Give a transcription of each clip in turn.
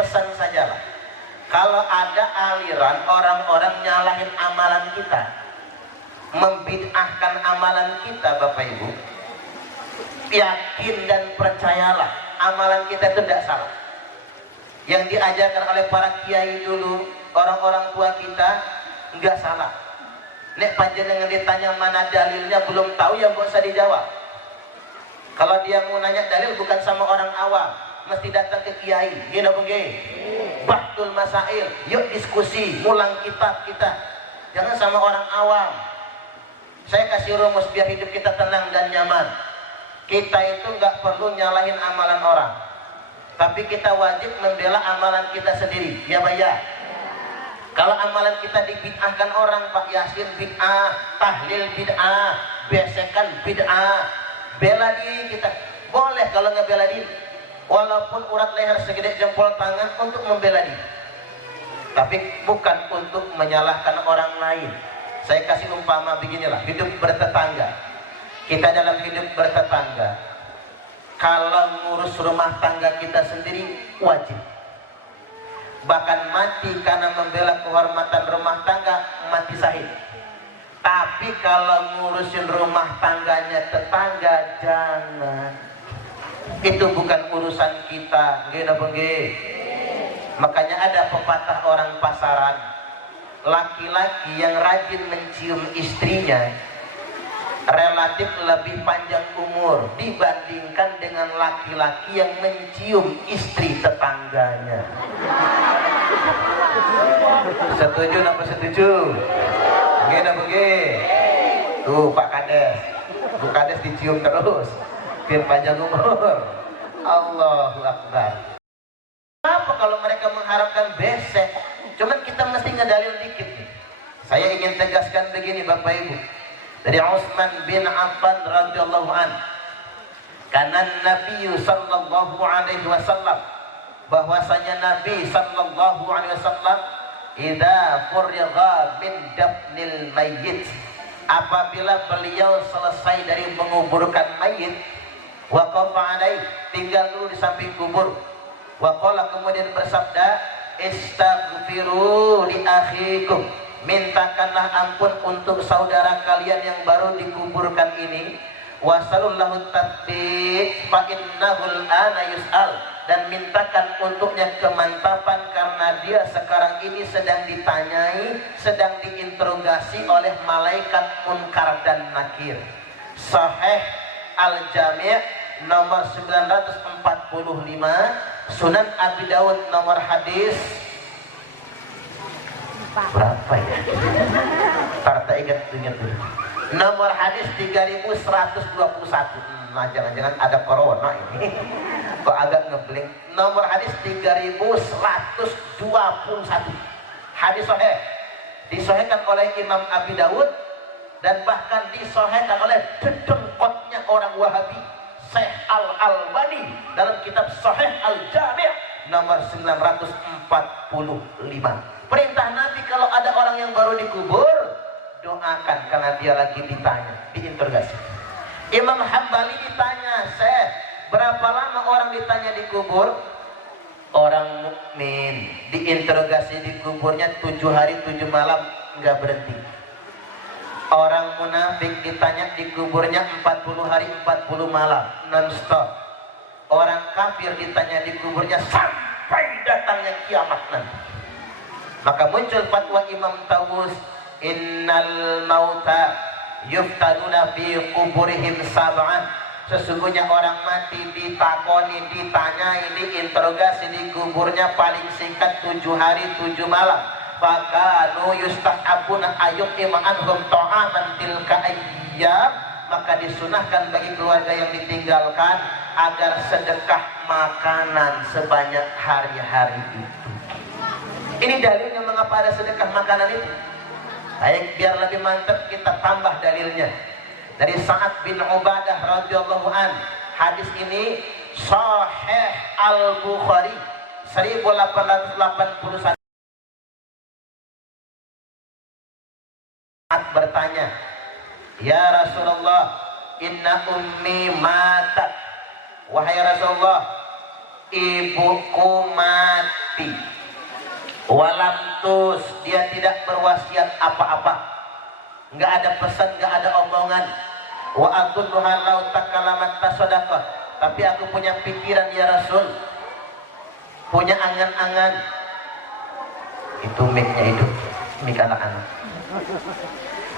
pesan sajalah, kalau ada aliran orang-orang nyalahin amalan kita, membid'ahkan amalan kita, Bapak Ibu, yakin dan percayalah amalan kita itu tidak salah. Yang diajarkan oleh para kiai dulu, orang-orang tua kita, nggak salah. Nek panjenengan ditanya mana dalilnya belum tahu, ya nggak usah dijawab. Kalau dia mau nanya dalil bukan sama orang awam, mesti datang ke kiai. Gini begini, bahtul masail, yuk diskusi, mulang kitab kita. Jangan sama orang awam. Saya kasih rumus biar hidup kita tenang dan nyaman. Kita itu nggak perlu nyalahin amalan orang, tapi kita wajib membela amalan kita sendiri. Ya Pak ya. Kalau amalan kita dibid'ahkan orang, Pak Yasin bid'ah, tahlil bid'ah, besekan bid'ah, bela diri kita. Boleh kalau ngebela diri, walaupun urat leher segede jempol tangan untuk membela diri, tapi bukan untuk menyalahkan orang lain. Saya kasih umpama beginilah, hidup bertetangga. Kita dalam hidup bertetangga, kalau ngurus rumah tangga kita sendiri wajib, bahkan mati karena membela kehormatan rumah tangga, mati syahid. Tapi kalau ngurusin rumah tangganya tetangga, jangan. Itu bukan urusan kita. Makanya ada pepatah orang pasaran, laki-laki yang rajin mencium istrinya relatif lebih panjang umur dibandingkan dengan laki-laki yang mencium istri tetangganya. Setuju apa setuju? Tuh Pak Kades, Bu Kades dicium terus biar panjang umur. Allahu Akbar. Apa kalau mereka mengharapkan besek? Cuman kita mesti ngedalil dikit nih. Saya ingin tegaskan begini Bapak Ibu, dari Utsman bin Affan radhiyallahu an, karena Nabi sallallahu alaihi wasallam, bahwasanya Nabi sallallahu alaihi wasallam idza furigha min dafnil mayyit, apabila beliau selesai dari menguburkan mayit, waqafa alaih, tinggal dulu di samping kubur, waqala, kemudian bersabda, istaghfiru li akhikum, mintakanlah ampun untuk saudara kalian yang baru dikuburkan ini, wasallallahu tatsbit fa innahul ana yus'al, dan mintakan untuknya kemantapan karena dia sekarang ini sedang ditanyai, sedang diinterogasi oleh malaikat munkar dan nakir. Sahih Al-Jami' nomor 945, Sunan Abi Dawud nomor hadis berapa ya? Tarta ingat dulu. Nomor hadis 3121. Nah, jangan-jangan ada corona ini. Kok agak ngebling. Nomor hadis 3121. Hadis sahih. Disahihkan oleh Imam Abi Dawud dan bahkan disahihkan oleh dedengkotnya orang Wahabi, Syekh Al-Albani, dalam kitab Sahih Al-Jami' nomor 945. Perintah Nabi kalau ada orang yang baru dikubur, doakan karena dia lagi ditanya, diinterogasi. Imam Hambali ditanya, Syekh, berapa lama orang ditanya dikubur? Orang mukmin diinterogasi di kuburnya 7 hari 7 malam nggak berhenti. Orang munafik ditanya di kuburnya 40 hari 40 malam non-stop. Orang kafir ditanya di kuburnya sampai datangnya kiamat nanti. Maka muncul fatwa Imam Tawus, innal mauta yuftanuna fi kuburihim sab'an, sesungguhnya orang mati ditakoni, ditanyai, diinterogasi di kuburnya paling singkat 7 hari 7 malam. Fakanu yustahabuna ayyuqima anhum ta'aman tilka ayyam, maka disunahkan bagi keluarga yang ditinggalkan agar sedekah makanan sebanyak hari-hari itu. Ini dalilnya mengapa ada sedekah makanan itu. Baik, biar lebih mantap kita tambah dalilnya. Dari Sa'ad bin Ubadah radhiyallahu an. Hadis ini Sahih Al-Bukhari 1881. Bertanya, ya Rasulullah, inna ummi matat. Wahai Rasulullah, ibuku mati. Walamtus, dia tidak berwasiat apa-apa, nggak ada pesan, nggak ada omongan. Wa akunnuha law takalamat tasadaqah, tapi aku punya pikiran ya Rasul, punya angan-angan. Itu mic-nya itu, mic anak-anak.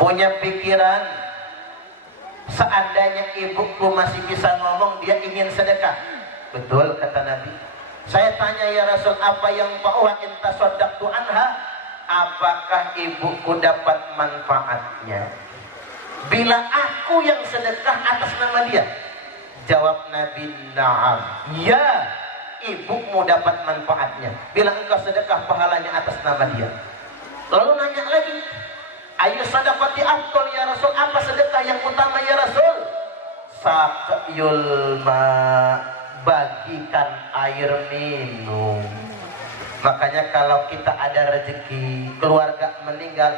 Punya pikiran, seandainya ibuku masih bisa ngomong, dia ingin sedekah. Betul kata Nabi. Saya tanya ya Rasul, apa yang fa'uha in tasaddaqtu anha, apakah ibuku dapat manfaatnya bila aku yang sedekah atas nama dia? Jawab Nabi, na'am, ya, ibumu dapat manfaatnya bila engkau sedekah pahalanya atas nama dia. Lalu nanya lagi, ayu sadaqati afdal ya Rasul, apa sedekah yang utama ya Rasul? Saqyul ma, bagikan air minum. Makanya kalau kita ada rezeki, keluarga meninggal,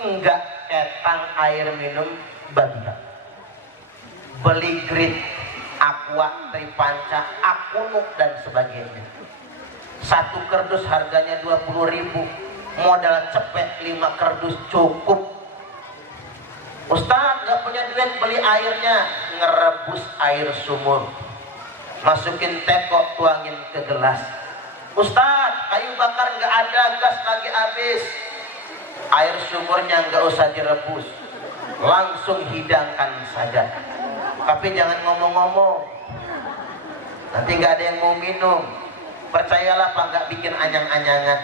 enggak ketang air minum, bagikan. Beli grit, aqua, tripanca, akunuk dan sebagainya. Satu kardus harganya 20.000, modal cepet 5 kardus cukup. Ustaz nggak punya duit beli airnya, ngerebus air sumur, masukin teko, tuangin ke gelas. Ustaz, kayu bakar nggak ada, gas lagi habis, air sumurnya nggak usah direbus, langsung hidangkan saja. Tapi jangan ngomong-ngomong, nanti nggak ada yang mau minum. Percayalah Pak, nggak bikin anyang-anyangan.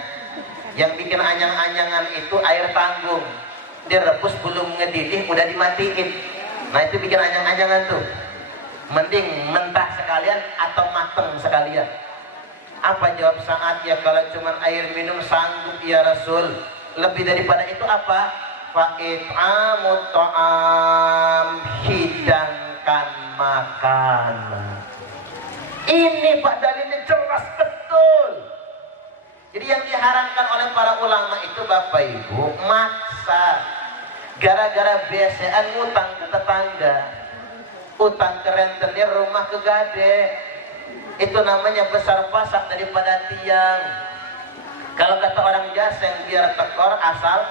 Yang bikin anyang-anyangan itu air tanggung, direbus belum ngedidih udah dimatiin. Nah itu bikin anyang-anyangan tuh. Mending mentah sekalian atau mateng sekalian. Apa jawab saat ya, kalau cuman air minum sanggup ya Rasul. Lebih daripada itu apa? Fa'it'amut ta'am, hidangkan makanan. Ini Pak dalilnya jelas betul. Jadi yang diharamkan oleh para ulama itu Bapak Ibu maksa. Gara-gara biasaan ngutang ke tetangga, utang ke rentenir, rumah ke gade, itu namanya besar pasak daripada tiang. Kalau kata orang Jaseng, biar tekor asal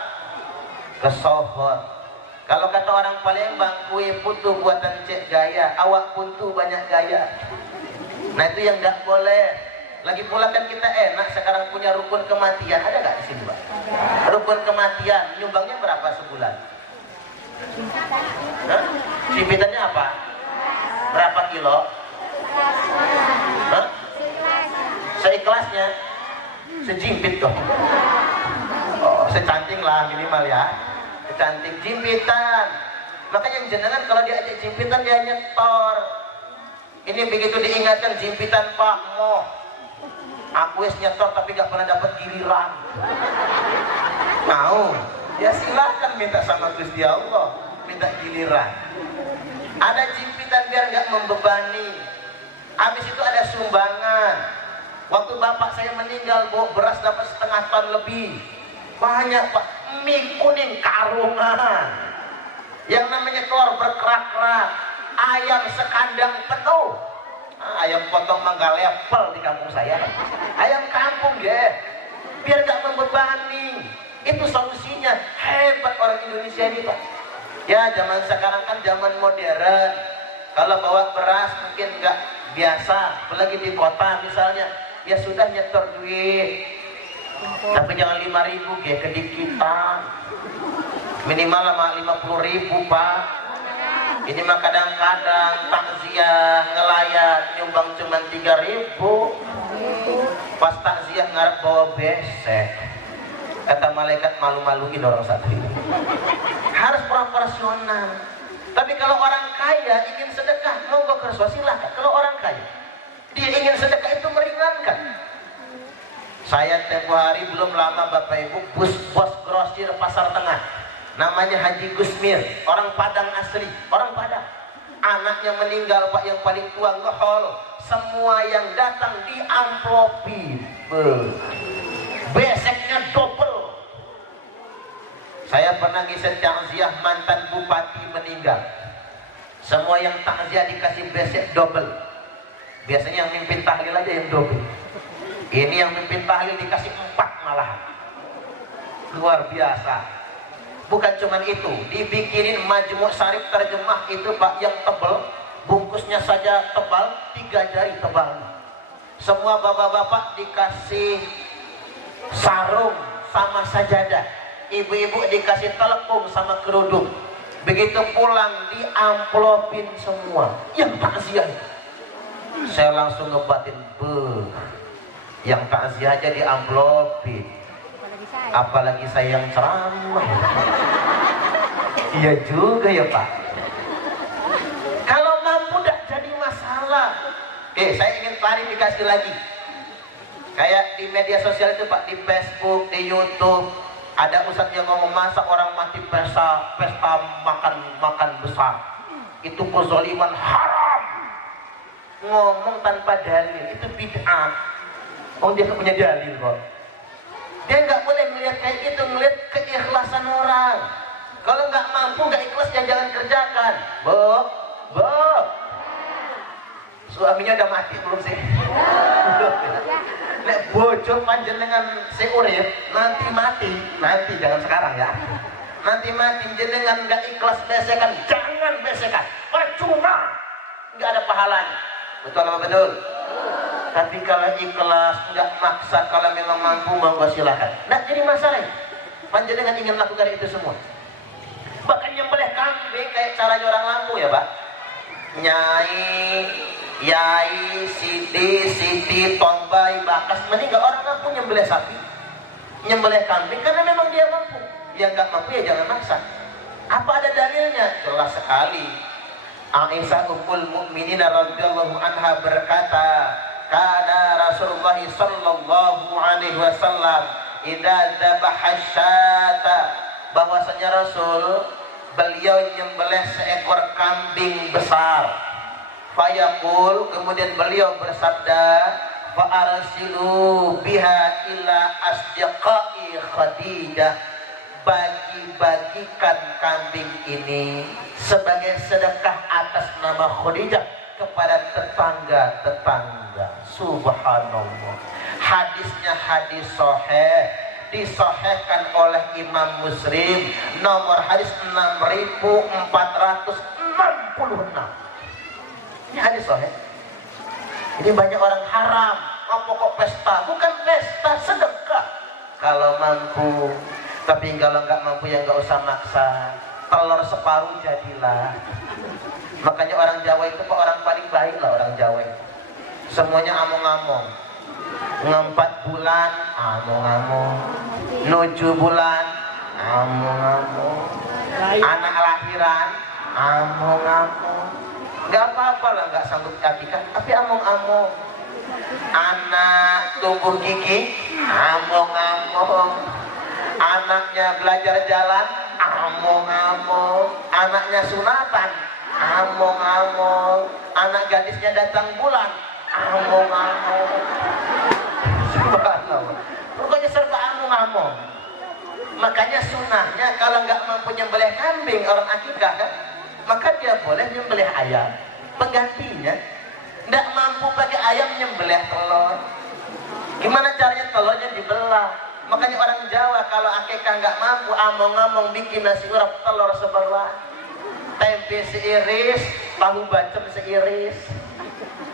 kesohor. Kalau kata orang Palembang, kue putu buatan Cek Gaya, awak putu banyak gaya. Nah itu yang nggak boleh. Lagi pula kan kita enak sekarang punya rukun kematian. Ada nggak di sini Pak? Rukun kematian, nyumbangnya berapa sebulan? Simpitannya apa? Berapa kilo? Hah? Seikhlasnya? Sejimpit dong. Oh, secanting lah minimal ya. Secanting jimpitan. Makanya jenengan kalau diajak jimpitan dia nyetor. Ini begitu diingatkan jimpitan Pak Moh. Aku es nyetor tapi gak pernah dapat giliran. Mau? Ya silakan minta sama Gusti Allah, minta giliran. Ada jimpitan biar gak membebani. Habis itu ada sumbangan. Waktu bapak saya meninggal, beras dapat 1,5 ton lebih. Banyak Pak, mie kuning karungan. Yang namanya telur berkerak-kerak, ayam sekandang penuh. Ayam potong mangga lepel di kampung saya. Ayam kampung ya, biar gak membebani. Itu solusinya. Hebat orang Indonesia ini Pak. Ya zaman sekarang kan zaman modern. Kalau bawa beras mungkin gak biasa, apalagi di kota misalnya, ya sudah nyetor duit. Tapi jangan 5.000 ya, kedikitan. Minimal 50.000 Pak. Ini mah kadang-kadang takziah ngelayat nyumbang cuma 3.000. Pas takziah ngarep bawa besek. Kata malaikat, malu-maluin orang satu ini. Harus proporsional. Tapi kalau orang kaya ingin sedekah, monggo kerso silahkan. Kalau orang kaya dia ingin sedekah itu meringankan. Saya tempo hari belum lama Bapak Ibu bos grosir Pasar Tengah, namanya Haji Gusmir, orang Padang asli, orang Padang. Anaknya meninggal Pak, yang paling tua ngehol. Semua yang datang diamplopi, beseknya double. Saya pernah ngisi takziah mantan bupati meninggal. Semua yang takziah dikasih besek double. Biasanya yang mimpin tahlil aja yang double. Ini yang mimpin tahlil dikasih 4 malah. luar biasa. Bukan cuman itu, dibikinin Majmu' Syarif terjemah itu Pak, yang tebal, bungkusnya saja tebal, 3 jari tebal. Semua bapak-bapak dikasih sarung sama sajadah, ibu-ibu dikasih telepon sama kerudung. Begitu pulang diamplopin semua yang takziah. Saya langsung ngebatin, yang takziah aja diamplopin, apalagi saya yang ceramah. Iya juga ya Pak. Kalau mampu tidak jadi masalah. Saya ingin klarifikasi lagi. Kayak di media sosial itu Pak, di Facebook, di YouTube, ada ustadz yang ngomong masa orang mati pesta makan besar itu kezaliman, haram. Ngomong tanpa dalil itu bid'ah. Oh, dia punya dalil kok. Dia nggak boleh melihat kayak gitu, melihat keikhlasan orang. Kalau nggak mampu, nggak ikhlas, jangan kerjakan. Bu, suaminya udah mati belum sih? Nek bojo panjenengan seurip nanti mati, nanti jangan sekarang ya. Nanti mati jenengan nggak ikhlas besekan, jangan besekan, percuma, nggak ada pahalanya. Betul apa betul? Tapi kalau ikhlas, nggak maksa, kalau memang mampu monggo silakan. Nggak jadi masalah. Panjenengan ingin lakukan itu semua. Bahkan nyembelih kambing kayak caranya orang Lampung ya Pak. Nyai, Yai, Siti, Tombai, Bakas, meninggal orang Lampung nyembelih sapi, nyembelih kambing karena memang dia mampu. Yang nggak mampu ya jangan maksa. Apa ada dalilnya? Jelas sekali. Aisyah Ummul Mukminin radhiyallahu anha berkata, kana Rasulullah sallallahu alaihi wasallam idza dzabaha syata, bahwasanya Rasul beliau nyembelih seekor kambing besar. Fayaqul, kemudian beliau bersabda, fa arsilu biha ila asdiqai Khadijah, bagi-bagikan kambing ini sebagai sedekah atas nama Khadijah kepada tetangga-tetangga. Subhanallah. Hadisnya hadis sahih, disahihkan oleh Imam Muslim, nomor hadis 6466. Ini hadis sahih. Ini banyak orang haram, pokok pesta, bukan pesta, sedekah kalau mampu. Tapi kalau nggak mampu ya nggak usah maksa. Telur separuh jadilah. Makanya orang Jawa itu Pak, orang paling baik lah orang Jawa itu. Semuanya among-among. 4 bulan among-among, 7 bulan among-among, anak lahiran among-among. Nggak apa-apa lah, nggak sanggup akikah, tapi among-among. Anak tumbuh gigi among-among, anaknya belajar jalan among-among, anaknya sunatan among-among, anak gadisnya datang bulan among-among. Pokoknya serba among-among. Makanya sunnahnya kalau nggak mampu nyembelih kambing orang akikah kan, maka dia boleh nyembelih ayam penggantinya. Nggak mampu pakai ayam, nyembelih telur. Gimana caranya? Telurnya dibelah. Makanya orang Jawa kalau akikah nggak mampu, among-among bikin nasi urap telur sebelah, tempe seiris, tahu bacem seiris.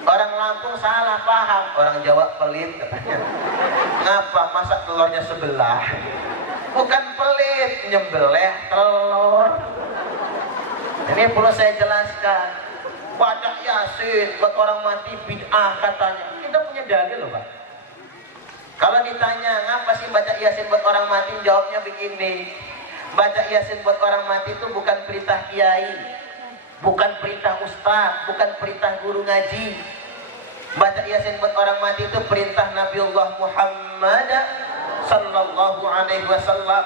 Orang Lampung salah paham, orang Jawa pelit katanya. Ngapa masak telurnya sebelah? Bukan pelit, nyembelih telur. Ini perlu saya jelaskan. Baca Yasin buat orang mati bid'ah katanya. Kita punya dalil loh Pak. Kalau ditanya ngapa sih baca Yasin buat orang mati, jawabnya begini. Baca Yasin buat orang mati itu bukan perintah kiai, bukan perintah ustaz, bukan perintah guru ngaji. Baca Yasin buat orang mati itu perintah Nabiullah Muhammad sallallahu alaihi wasallam.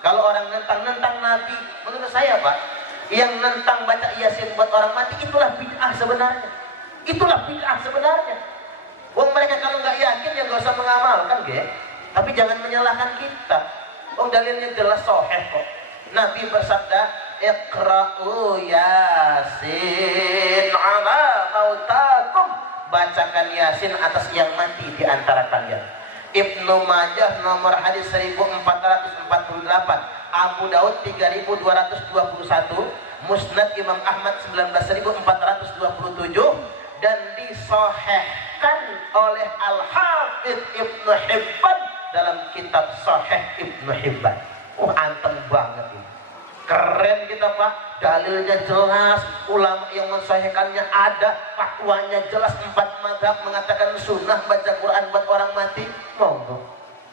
Kalau orang nentang Nabi, menurut saya Pak, yang nentang baca Yasin buat orang mati itulah bid'ah sebenarnya. Itulah bid'ah sebenarnya. Wong mereka kalau nggak yakin ya nggak usah mengamalkan, ge. Tapi jangan menyalahkan kita. Wong dalilnya jelas sahih kok. Nabi bersabda, "Iqra'u Yasin 'ala mautakum." Bacakan Yasin atas yang mati di antara kalian. Ibnu Majah nomor hadis 1448, Abu Daud 3221, Musnad Imam Ahmad 19427, dan disahihkan oleh Al-Hafidz Ibnu Hibban dalam kitab Sahih Ibnu Hibban. Anteng banget ini. Keren kita Pak, dalilnya jelas, ulama yang mensahihkannya ada, fatwanya jelas, 4 mazhab mengatakan sunnah baca Quran buat orang mati. Monggo,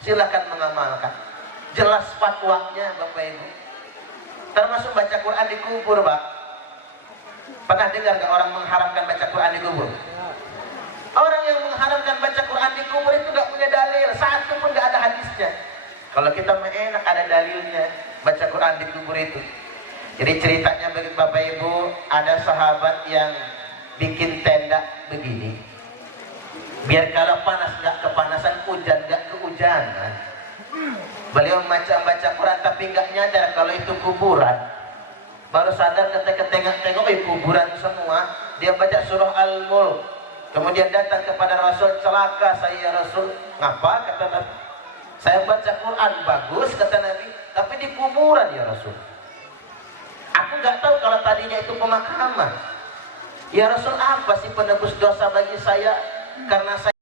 silakan mengamalkan. Jelas fatwanya Bapak Ibu. Termasuk baca Quran di kubur Pak. Pernah dengar gak orang mengharamkan baca Quran di kubur? Orang yang mengharamkan baca Quran di kubur itu gak punya dalil, satu pun gak ada hadisnya. Kalau kita enak ada dalilnya baca Quran di kubur itu. Jadi ceritanya bagi Bapak Ibu, ada sahabat yang bikin tenda begini, biar kalau panas gak kepanasan, hujan gak kehujanan. Beliau baca Quran tapi gak nyadar kalau itu kuburan. Baru sadar ketika tengok kuburan semua. Dia baca surah Al-Mulk, kemudian datang kepada Rasul, celaka saya Rasul. Ngapa? Kata Nabi. Saya baca Quran bagus, kata Nabi, tapi di kuburan ya Rasul. Aku nggak tahu kalau tadinya itu pemakaman. Ya Rasul, apa sih penebus dosa bagi saya? Karena saya